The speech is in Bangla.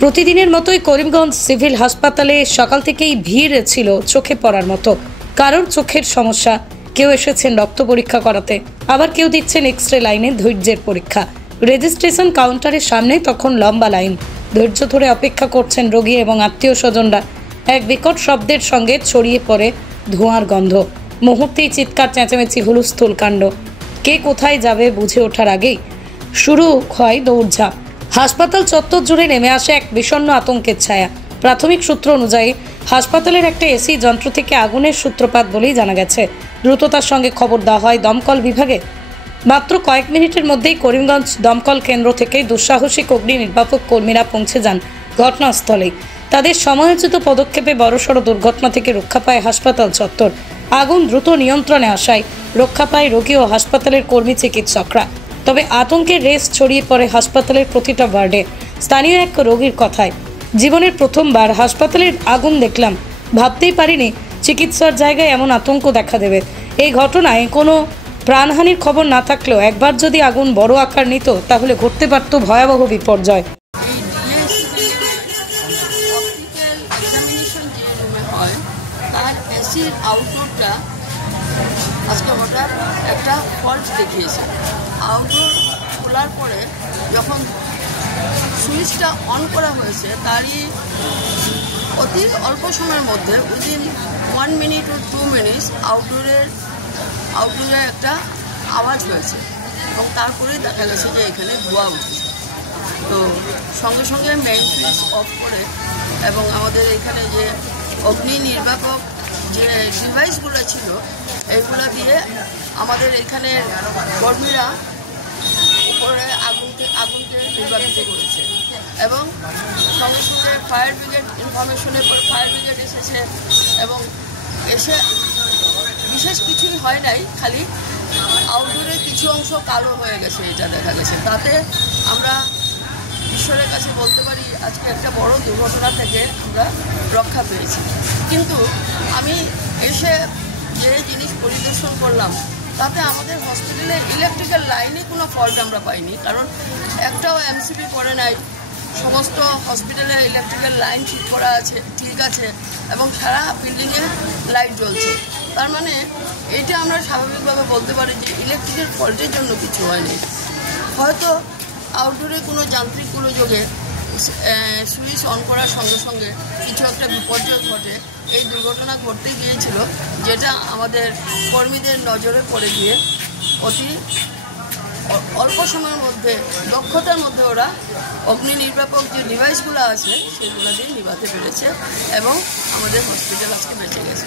প্রতিদিনের মতোই করিমগঞ্জ সিভিল হাসপাতালে সকাল থেকেই ভিড় ছিল চোখে পড়ার মতো। কারোর চোখের সমস্যা, কেউ এসেছেন রক্ত পরীক্ষা করাতে, আবার কেউ দিচ্ছেন এক্সরে লাইনে ধৈর্যের পরীক্ষা। রেজিস্ট্রেশন কাউন্টারের সামনে তখন লম্বা লাইন, ধৈর্য ধরে অপেক্ষা করছেন রোগী এবং আত্মীয় স্বজনরা। এক বিকট শব্দের সঙ্গে ছড়িয়ে পড়ে ধোঁয়ার গন্ধ। মুহূর্তেই চিৎকার, চেঁচামেচি, হুলস্থুল কাণ্ড। কে কোথায় যাবে বুঝে ওঠার আগেই শুরু হয় দৌড়ঝাঁপ। হাসপাতাল চত্বর জুড়ে নেমে আসে এক বিষণ্ণ আতঙ্কের ছায়া। প্রাথমিক সূত্র অনুযায়ী হাসপাতালের একটা এসি যন্ত্র থেকে আগুনের সূত্রপাত বলেই জানা গেছে। দ্রুততার সঙ্গে খবর দেওয়া হয় দমকল বিভাগে। মাত্র কয়েক মিনিটের মধ্যেই করিমগঞ্জ দমকল কেন্দ্র থেকে দুঃসাহসিক অগ্নি নির্বাপক কর্মীরা পৌঁছে যান ঘটনাস্থলেই। তাদের সময়োচিত পদক্ষেপে বড়সড় দুর্ঘটনা থেকে রক্ষা পায় হাসপাতাল চত্বর। আগুন দ্রুত নিয়ন্ত্রণে আসায় রক্ষা পায় রোগী ও হাসপাতালের কর্মী চিকিৎসকরা। তবে আতঙ্কের রেশ ছড়িয়ে পড়ে হাসপাতালের প্রতিটা ওয়ার্ডে। স্থানীয় এক রোগীর কথায়, জীবনের প্রথমবার হাসপাতালের আগুন দেখলাম, ভাবতেই পারিনি চিকিৎসার জায়গায় এমন আতঙ্ক দেখা দেবে। এই ঘটনায় কোনো প্রাণহানির খবর না থাকলেও একবার যদি আগুন বড় আকার নিত তাহলে ঘটতে পারত ভয়াবহ বিপর্যয়। আউটডোরটা আজকে হঠাৎ একটা ফল্ট দেখিয়েছে। আউটডোর খোলার পরে যখন সুইচটা অন করা হয়েছে তারই অতি অল্প সময়ের মধ্যে উইদিন 1 মিনিট ও 2 মিনিটস আউটডোরে একটা আওয়াজ হয়েছে এবং তারপরেই দেখা গেছে যে এখানে ধোঁয়া উঠেছে। তো সঙ্গে সঙ্গে মেইন সুইচ অফ করে এবং আমাদের এখানে যে অগ্নি নির্বাপক যে ডিভাইসগুলো ছিল এইগুলো দিয়ে আমাদের এখানের কর্মীরা উপরে আগুনকে নির্বাপিত করেছে এবং সঙ্গে সঙ্গে ফায়ার ব্রিগেড ইনফরমেশনের পর ফায়ার ব্রিগেড এসেছে এবং এসে বিশেষ কিছুই হয় নাই, খালি আউটডোরের কিছু অংশ কালো হয়ে গেছে, এটা দেখা গেছে। তাতে আমরা ঈশ্বরের কাছে বলতে পারি আজকে একটা বড় দুর্ঘটনা থেকে আমরা রক্ষা পেয়েছি। কিন্তু আমি এসে যে জিনিস পরিদর্শন করলাম তাতে আমাদের হসপিটালের ইলেকট্রিক্যাল লাইনে কোনো ফল্ট আমরা পাইনি, কারণ একটাও এমসিবি পড়ে নাই। সমস্ত হসপিটালের ইলেকট্রিক্যাল লাইন ঠিক আছে এবং সারা বিল্ডিংয়ে লাইট জ্বলছে। তার মানে এটা আমরা স্বাভাবিকভাবে বলতে পারি যে ইলেকট্রিক্যাল ফল্টের জন্য কিছু হয়নি। হয়তো আউটডোরে কোনো যান্ত্রিক গোলযোগে সুইচ অন করার সঙ্গে সঙ্গে কিছু একটা বিপর্যয় ঘটে, এই দুর্ঘটনা ঘটতে গিয়েছিল, যেটা আমাদের কর্মীদের নজরে পড়ে গিয়ে অতি অল্প সময়ের মধ্যে দক্ষতার মধ্যে ওরা অগ্নি নির্বাপক যে ডিভাইসগুলো আছে সেগুলো দিয়ে নিভাতে পেরেছে এবং আমাদের হসপিটাল আজকে বেঁচে গেছে।